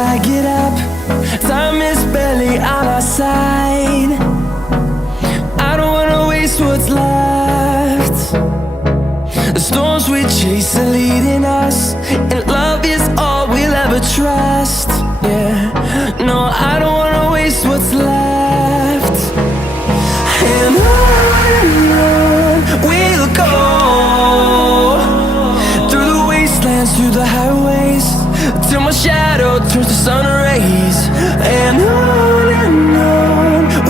I get up. Time is barely on our side. I don't wanna waste what's left. The storms we chase are leading us, and love is all we'll ever trust. Yeah, no, I don't wanna waste what's left. And on we'll go, through the wastelands, through the highways, till my shadow turns to sun rays. And on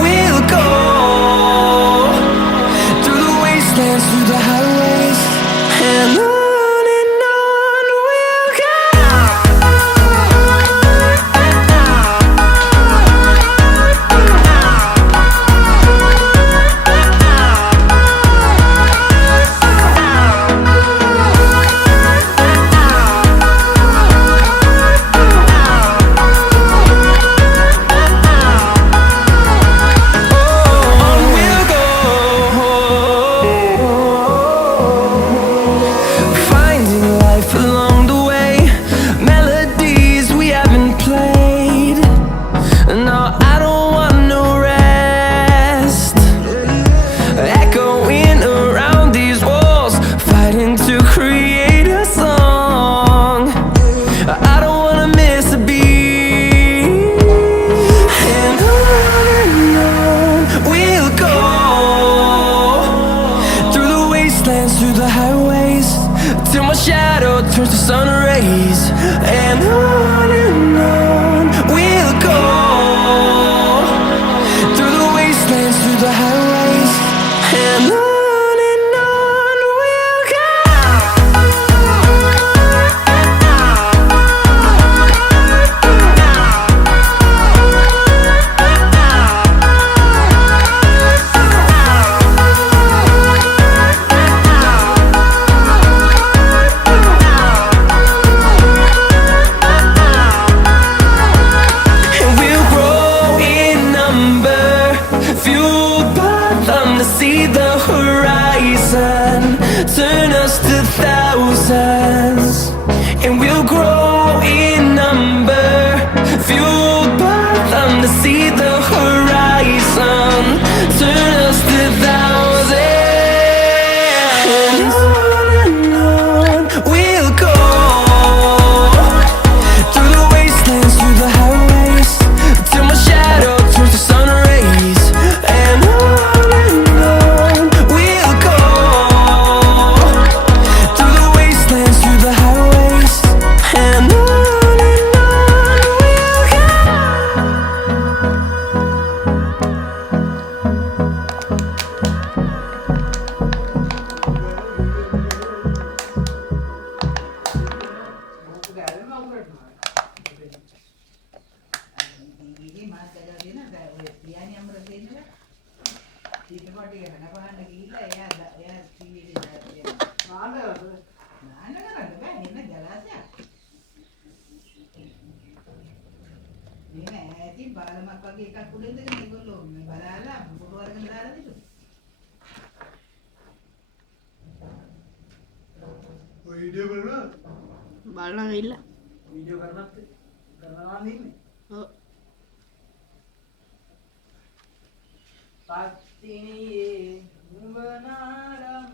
we'll go, through the wastelands, through the highways, and on we'll go. Through the highways, till my shadow turns to sun rays. And on we'll go, through the wastelands, through the highways, and on we'll go. See the horizon turn us to thousands, and we'll grow in number, fueled by them. To see the horizon turn us to thousands, and on we'll go, through the wastelands, through the highways, till my shadow turns to sun rays. And බාලමක් වගේ එකක් උඩ ඉඳගෙන මේගොල්ලෝ මේ බලාලා පොඩු අරගෙන දාලා දිනු. ඔය වීඩියෝ කරනවා? බලන්න ගිහිල්ලා. වීඩියෝ කරනවා නෙන්නේ. ඔව්. පත්තිනියේ නුඹනාරම්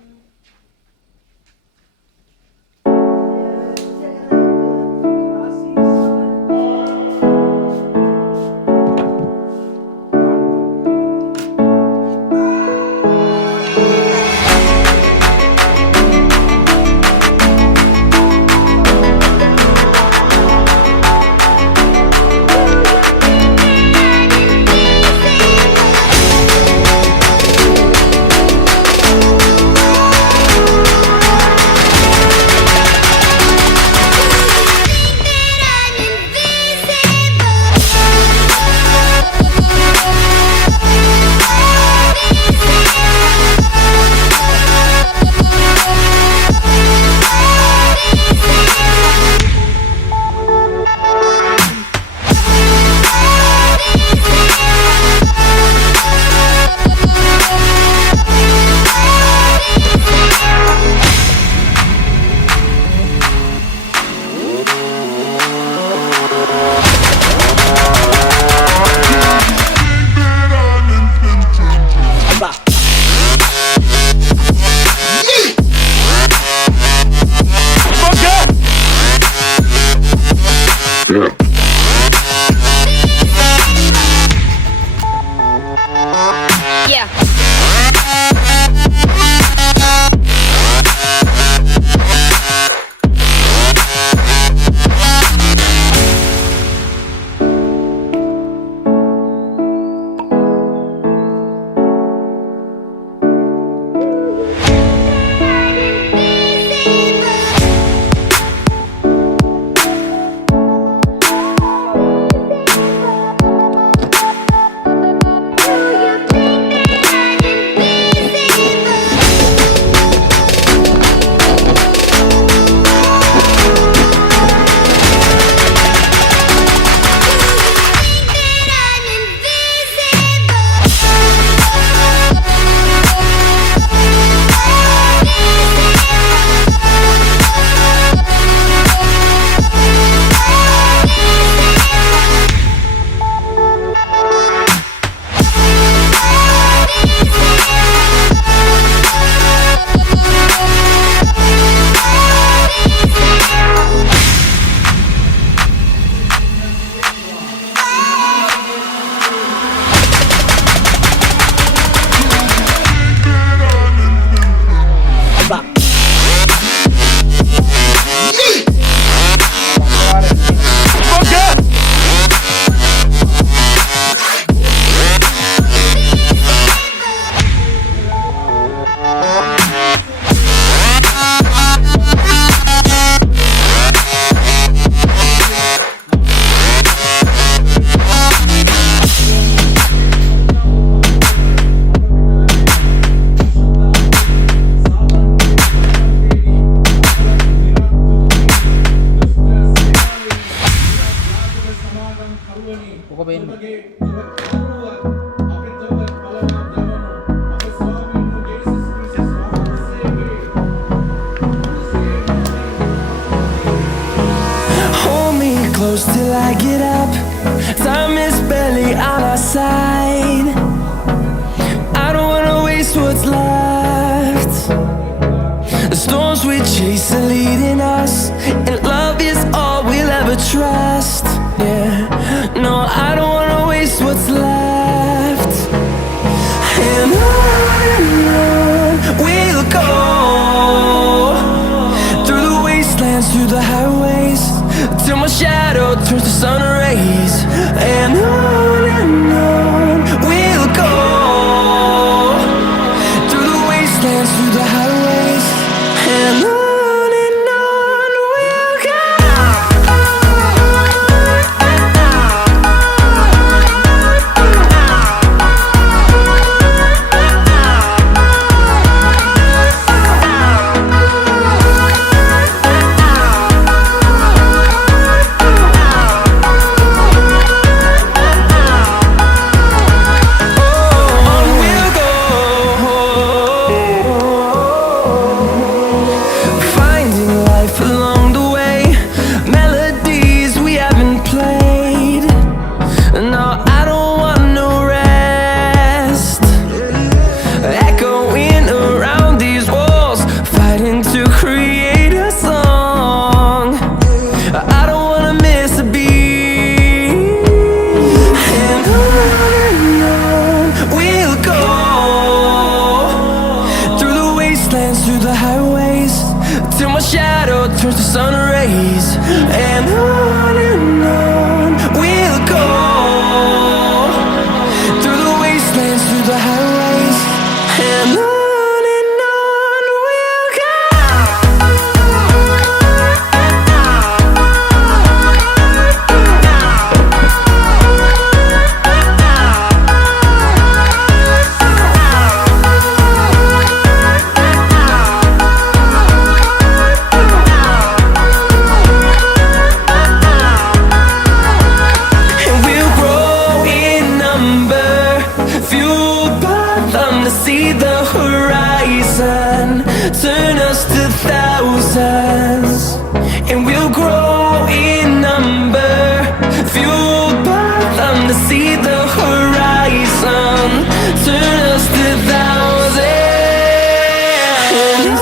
Hold me close till I get up. Time is barely on our side. I don't wanna waste what's left. The storms we chase are leading us, and love is all we'll ever trust. Yeah, no, I don't wanna waste what's left. And on we'll go, through the wastelands, through the highways, till my shadow turns to sun rays. And on we'll go, through the wastelands, through the highways, and on we'll go. Through the highways, till my shadow turns to sun rays. And on we'll go, through the wastelands, through the highways, and on we'll go. See the horizon turn us to thousands, and we'll grow in number, fueled by them. To see the horizon turn us to thousands, and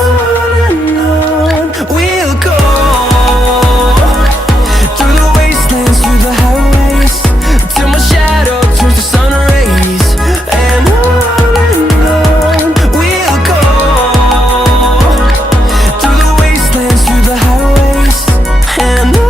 on we'll go, through the wastelands, through the highways, till my shadow turns to sun rays. And we'll go, through the wastelands, through the highways, and on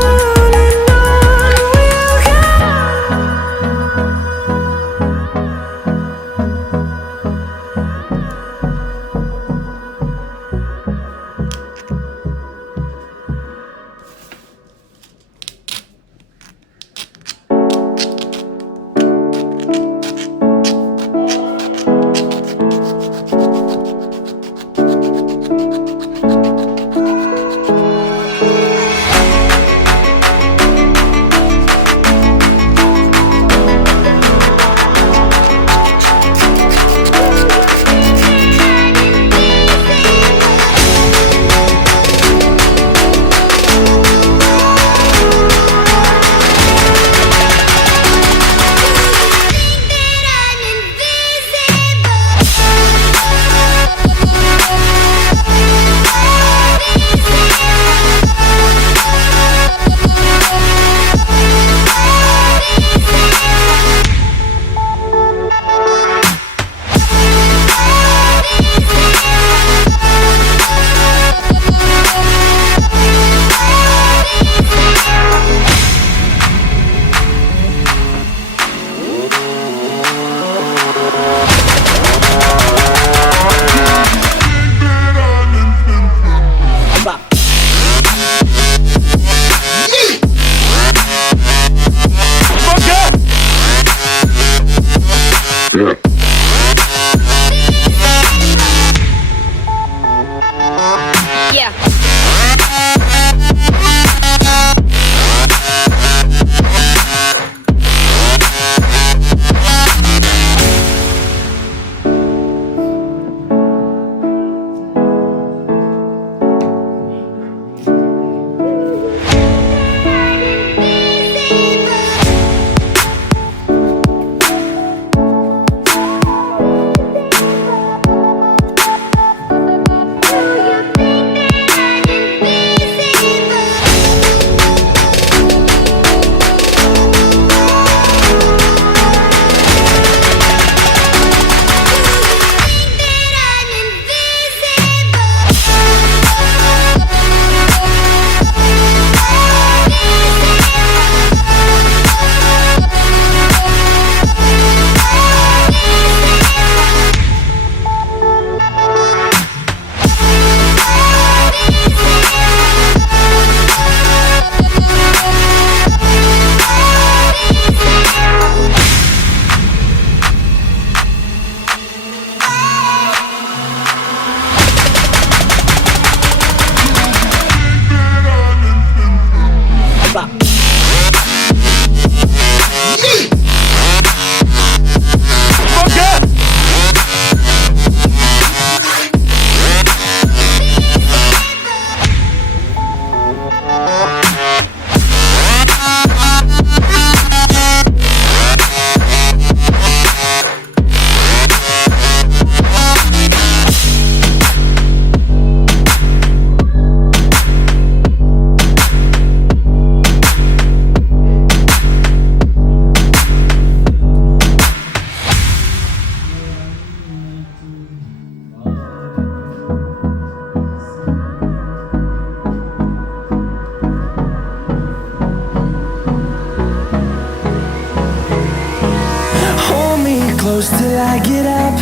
close till I get up.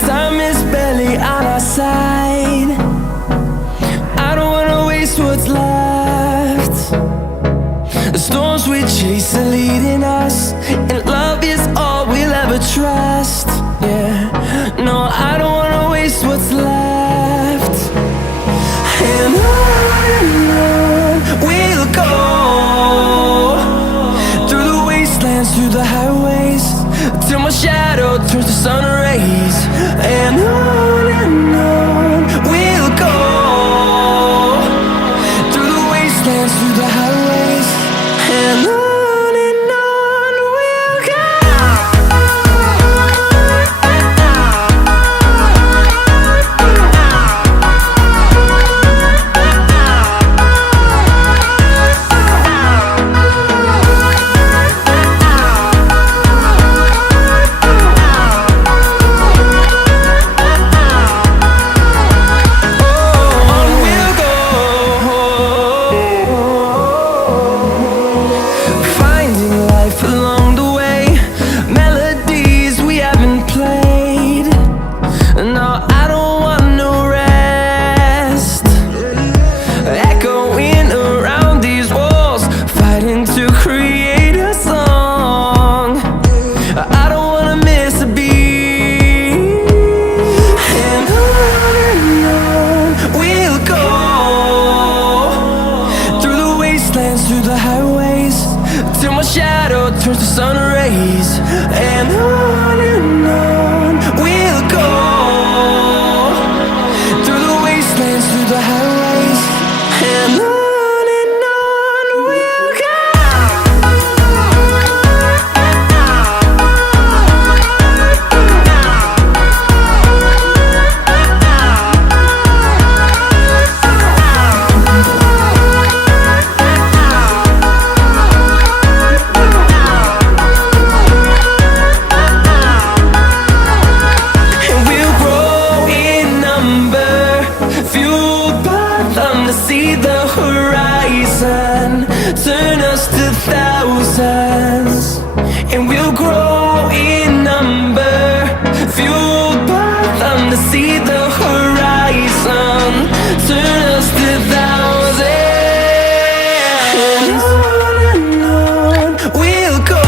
Time is barely on our side. I don't wanna waste what's left. The storms we chase are leading us, and love is all we'll ever trust. Yeah, no, I don't wanna waste what's left. And on we'll go, through the wastelands, through the highways, till my shadow turns to sun rays. And on we'll go, through the wastelands, through the highways, and on we'll go. Through the highways, till my shadow turns to sun rays. And on we'll go, through the wastelands, through the highways, and on we'll go. See the horizon turn us to thousands, and we'll grow in number, fueled by them to see the horizon turn us to thousands. And on we'll go,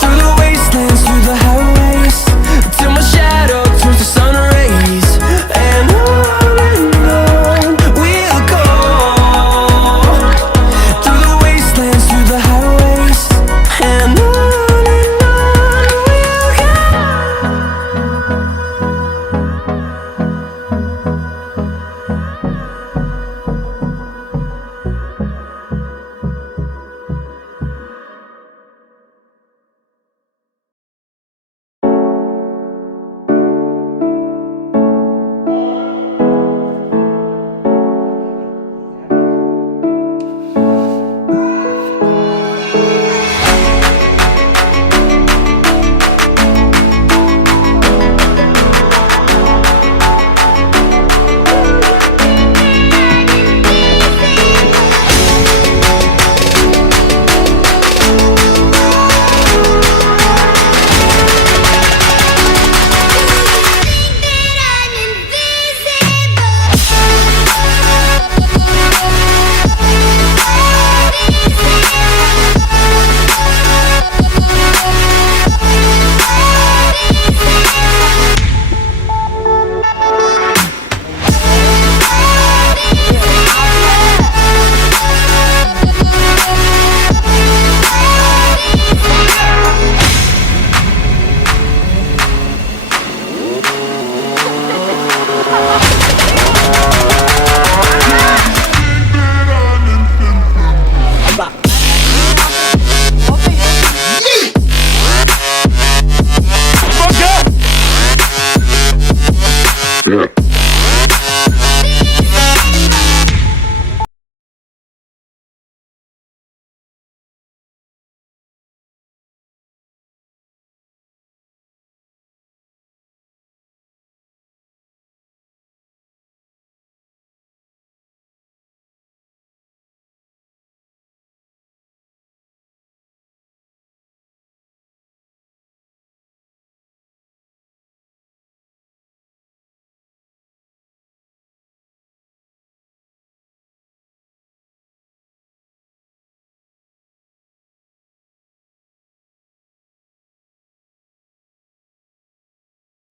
through the wastelands, through the highways, till my shadow turns to sun rays. And Yeah.